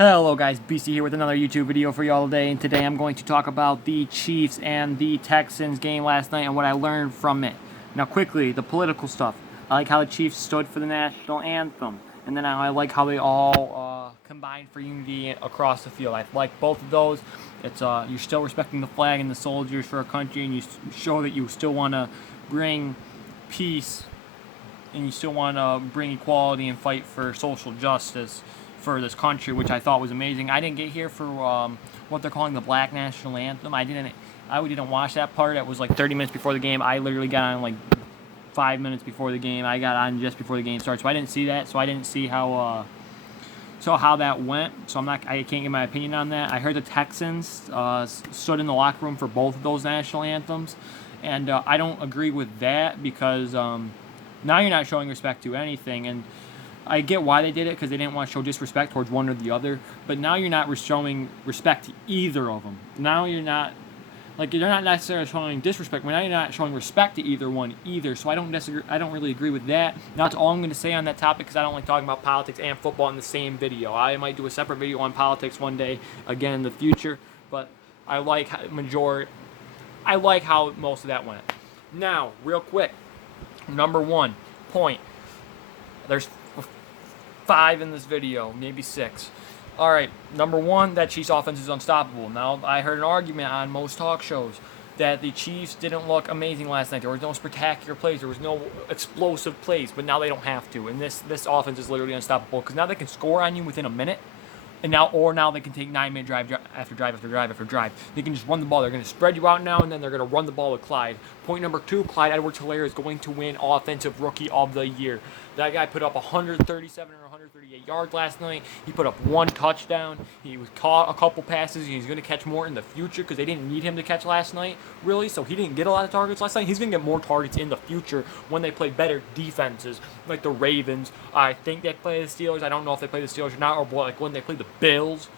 Hello guys, BC here with another YouTube video for y'all today, and today I'm going to talk about the Chiefs and the Texans game last night and what I learned from it. Now quickly, the political stuff. I like how the Chiefs stood for the national anthem, and then I like how they all combined for unity across the field. I like both of those. It's you're still respecting the flag and the soldiers for our country, and you show that you still want to bring peace, and you still want to bring equality and fight for social justice for this country, which I thought was amazing. I didn't get here for what they're calling the Black National Anthem. I didn't watch that part. It was like 30 minutes before the game. I literally got on like 5 minutes before the game. I got on just before the game started, so I didn't see that. So I didn't see how that went. So I can't give my opinion on that. I heard the Texans stood in the locker room for both of those national anthems, and I don't agree with that because now you're not showing respect to anything. And I get why they did it, because they didn't want to show disrespect towards one or the other. But now you're not showing respect to either of them. Now you're not necessarily showing disrespect, but now you're not showing respect to either one either. So I don't really agree with that. That's all I'm going to say on that topic, because I don't like talking about politics and football in the same video. I might do a separate video on politics one day again in the future. But I like how most of that went. Now, real quick, number 1 point. There's 5 in this video, maybe 6. All right, number 1, that Chiefs offense is unstoppable. Now, I heard an argument on most talk shows that the Chiefs didn't look amazing last night. There was no spectacular plays. There was no explosive plays, but now they don't have to. And this offense is literally unstoppable, because now they can score on you within a minute. And now they can take 9-minute drive after drive after drive after drive. They can just run the ball. They're going to spread you out now, and then they're going to run the ball with Clyde. Point number 2, Clyde Edwards-Helaire is going to win Offensive Rookie of the Year. That guy put up 137 or 138 yards last night. He put up 1 touchdown. He was caught a couple passes. He's going to catch more in the future, because they didn't need him to catch last night, really. So he didn't get a lot of targets last night. He's going to get more targets in the future when they play better defenses, like the Ravens. I think they play the Steelers. I don't know if they play the Steelers or not, or like when they play the Bills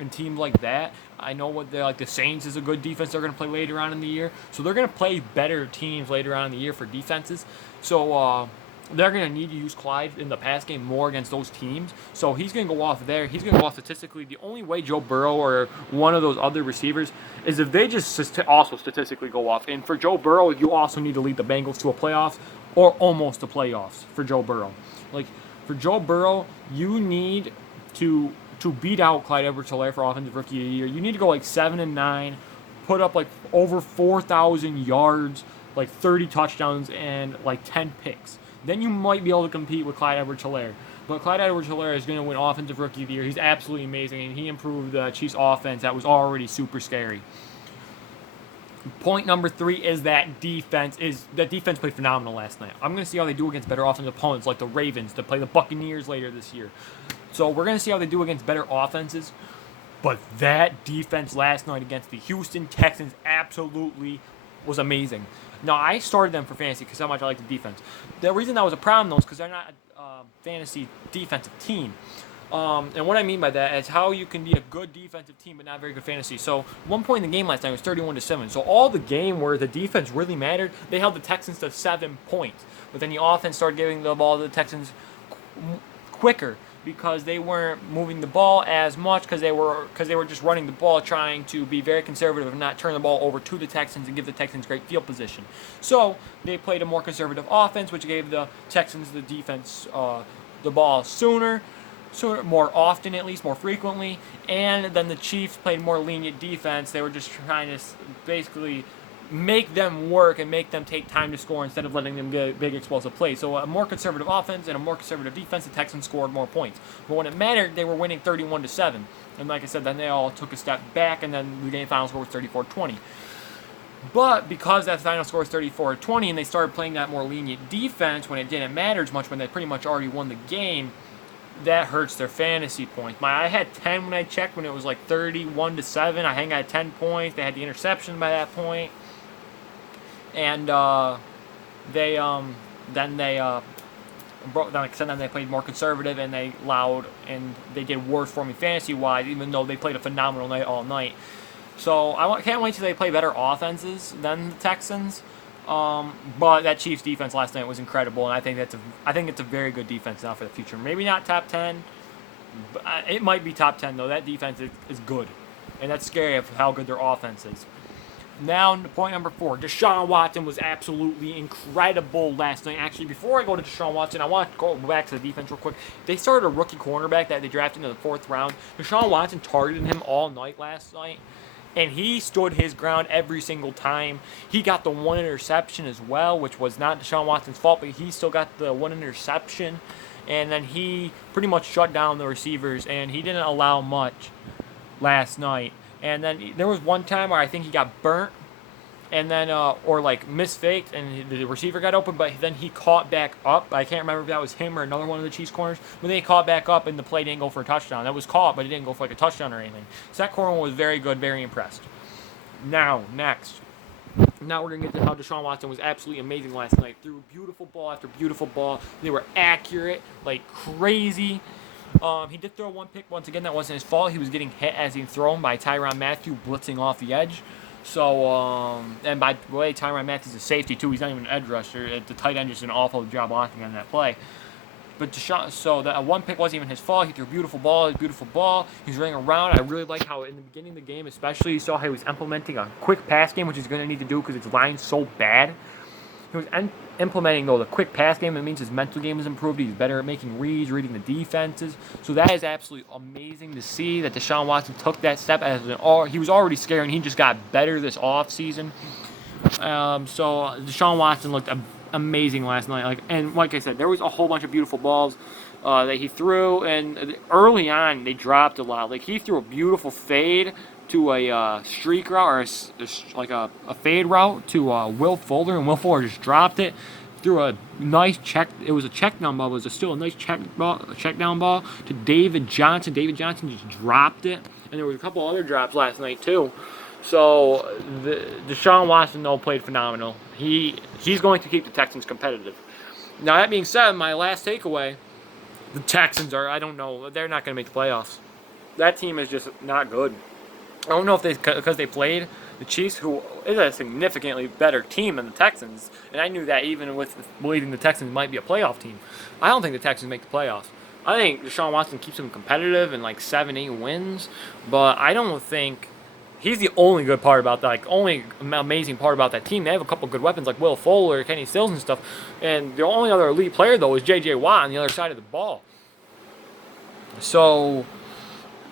and teams like that. I know what they're like. The Saints is a good defense they're going to play later on in the year. So they're going to play better teams later on in the year for defenses. So they're going to need to use Clyde in the pass game more against those teams. So he's going to go off there. He's going to go off statistically. The only way Joe Burrow or one of those other receivers is if they just also statistically go off. And for Joe Burrow, you also need to lead the Bengals to a playoffs or almost the playoffs for Joe Burrow. Like, for Joe Burrow, you need to beat out Clyde Edwards-Helaire for Offensive Rookie of the Year. You need to go like 7-9, put up like over 4,000 yards, like 30 touchdowns, and like 10 picks. Then you might be able to compete with Clyde Edwards-Helaire. But Clyde Edwards-Helaire is going to win Offensive Rookie of the Year. He's absolutely amazing, and he improved the Chiefs' offense that was already super scary. Point number 3 is that defense played phenomenal last night. I'm going to see how they do against better offensive opponents like the Ravens to play the Buccaneers later this year. So we're going to see how they do against better offenses. But that defense last night against the Houston Texans absolutely was amazing. Now, I started them for fantasy because how much I like the defense. The reason that was a problem, though, is because they're not a fantasy defensive team. And what I mean by that is how you can be a good defensive team but not very good fantasy. So one point in the game last night was 31-7. So all the game where the defense really mattered, they held the Texans to 7 points. But then the offense started giving the ball to the Texans quicker, because they weren't moving the ball as much, because they were just running the ball, trying to be very conservative and not turn the ball over to the Texans and give the Texans great field position. So they played a more conservative offense, which gave the Texans the defense the ball sooner, more often at least, more frequently. And then the Chiefs played more lenient defense. They were just trying to basically make them work and make them take time to score instead of letting them get big explosive plays. So a more conservative offense and a more conservative defense, the Texans scored more points. But when it mattered, they were winning 31-7. And like I said, then they all took a step back, and then the game final score was 34-20. But because that final score was 34-20 and they started playing that more lenient defense when it didn't matter as much, when they pretty much already won the game, that hurts their fantasy points. I had 10 when I checked, when it was like 31-7. I think I had 10 points. They had the interception by that point. And they played more conservative, and they did worse for me fantasy wise, even though they played a phenomenal night all night. So I can't wait till they play better offenses than the Texans. But that Chiefs defense last night was incredible, and I think it's a very good defense now for the future. Maybe not top 10, It might be top 10 though. That defense is good, and that's scary of how good their offense is. Now, point number 4. Deshaun Watson was absolutely incredible last night. Actually, before I go to Deshaun Watson, I want to go back to the defense real quick. They started a rookie cornerback that they drafted in the 4th round. Deshaun Watson targeted him all night last night, and he stood his ground every single time. He got the 1 interception as well, which was not Deshaun Watson's fault, but he still got the 1 interception. And then he pretty much shut down the receivers, and he didn't allow much last night. And then there was one time where I think he got burnt, and then or like misfaked, and the receiver got open, but then he caught back up. I can't remember if that was him or another one of the Chiefs corners, but then he caught back up, and the play didn't go for a touchdown. That was caught, but it didn't go for like a touchdown or anything. So that corner was very good, very impressed. Now, next. Now we're going to get to how Deshaun Watson was absolutely amazing last night. Threw beautiful ball after beautiful ball. They were accurate, like crazy. He did throw one pick. Once again, that wasn't his fault. He was getting hit as he thrown by Tyrann Mathieu blitzing off the edge. So, and by the way, Tyrann Mathieu's a safety too. He's not even an edge rusher. The tight end just did an awful job blocking on that play. But Deshaun, so that one pick wasn't even his fault. He threw a beautiful ball. He's running around. I really like how in the beginning of the game, especially, you saw how he was implementing a quick pass game, which he's going to need to do because his line's so bad. He was implementing, though, the quick pass game. It means his mental game is improved. He's better at making reads, reading the defenses. So that is absolutely amazing to see that Deshaun Watson took that step. He was already scary, and he just got better this offseason. So Deshaun Watson looked amazing last night. Like I said, there was a whole bunch of beautiful balls that he threw, and early on they dropped a lot. Like he threw a beautiful fade to a streak route, or a fade route to Will Fuller, and Will Fuller just dropped it. Threw a nice check. It was a check down ball. It was still a nice check down ball to David Johnson. David Johnson just dropped it, and there was a couple other drops last night too. So Deshaun Watson, though, played phenomenal. He's going to keep the Texans competitive. Now, that being said, my last takeaway, the Texans I don't know, they're not going to make the playoffs. That team is just not good. I don't know if because they played the Chiefs, who is a significantly better team than the Texans, and I knew that even with believing the Texans might be a playoff team. I don't think the Texans make the playoffs. I think Deshaun Watson keeps them competitive and like 7-8 wins, but I don't think he's the only good part about that, like only amazing part about that team. They have a couple good weapons like Will Fuller, Kenny Stills and stuff, and the only other elite player though is J.J. Watt on the other side of the ball. So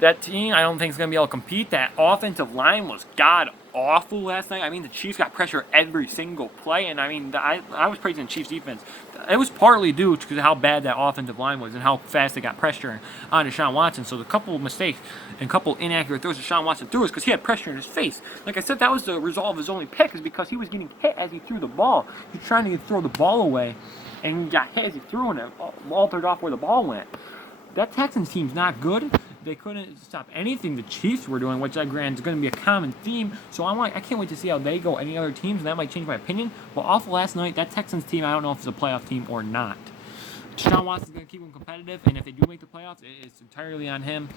that team, I don't think is going to be able to compete. That offensive line was god awful last night. I mean, the Chiefs got pressure every single play, and I mean, I was praising the Chiefs defense. It was partly due to how bad that offensive line was and how fast they got pressure on Deshaun Watson. So the couple of mistakes and a couple inaccurate throws Deshaun Watson threw is because he had pressure in his face. Like I said, that was the result of his only pick, is because he was getting hit as he threw the ball. He was trying to throw the ball away, and he got hit as he threw, and it altered off where the ball went. That Texans team's not good. They couldn't stop anything the Chiefs were doing, which I grant is going to be a common theme. So I can't wait to see how they go. Any other teams, and that might change my opinion. But off of last night, that Texans team, I don't know if it's a playoff team or not. Deshaun Watson's going to keep them competitive, and if they do make the playoffs, it's entirely on him.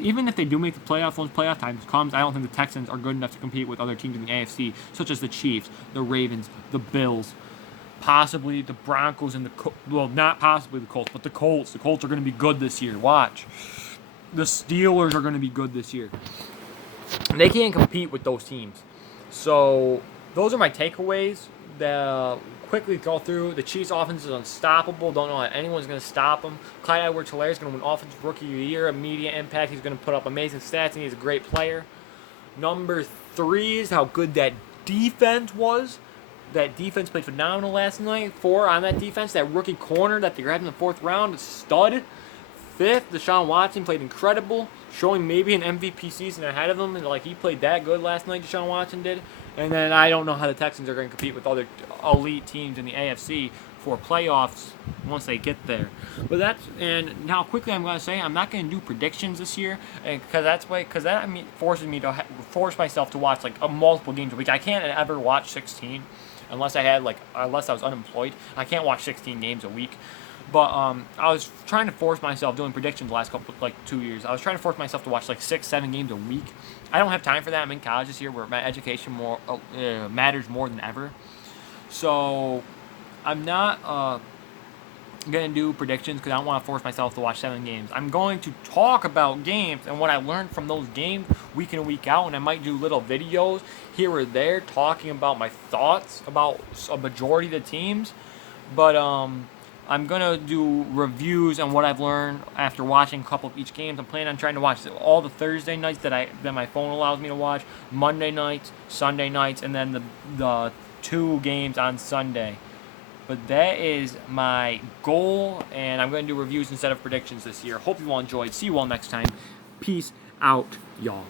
Even if they do make the playoffs, once playoff time comes, I don't think the Texans are good enough to compete with other teams in the AFC, such as the Chiefs, the Ravens, the Bills, possibly the Broncos, and not possibly the Colts, but the Colts. The Colts are going to be good this year. Watch. The Steelers are going to be good this year. They can't compete with those teams. So those are my takeaways. Quickly go through. The Chiefs' offense is unstoppable. Don't know how anyone's going to stop them. Clyde Edwards-Helaire is going to win Offensive Rookie of the Year. Immediate impact. He's going to put up amazing stats, and he's a great player. Number 3 is how good that defense was. That defense played phenomenal last night. 4 on that defense. That rookie corner that they grabbed in the 4th round, a stud. 5th, Deshaun Watson played incredible, showing maybe an MVP season ahead of him. And he played that good last night, Deshaun Watson did. And then I don't know how the Texans are going to compete with other elite teams in the AFC for playoffs once they get there. And now quickly I'm going to say I'm not going to do predictions this year, because that forces me to force myself to watch multiple games a week. I can't ever watch 16 unless I was unemployed. I can't watch 16 games a week. But I was trying to force myself doing predictions the last 2 years. I was trying to force myself to watch 6-7 games a week. I don't have time for that. I'm in college this year where my education matters more than ever. So I'm not going to do predictions because I don't want to force myself to watch 7 games. I'm going to talk about games and what I learned from those games week in and week out, and I might do little videos here or there talking about my thoughts about a majority of the teams. But I'm going to do reviews on what I've learned after watching a couple of each games. I'm planning on trying to watch all the Thursday nights that my phone allows me to watch, Monday nights, Sunday nights, and then the 2 games on Sunday. But that is my goal, and I'm going to do reviews instead of predictions this year. Hope you all enjoyed. See you all next time. Peace out, y'all.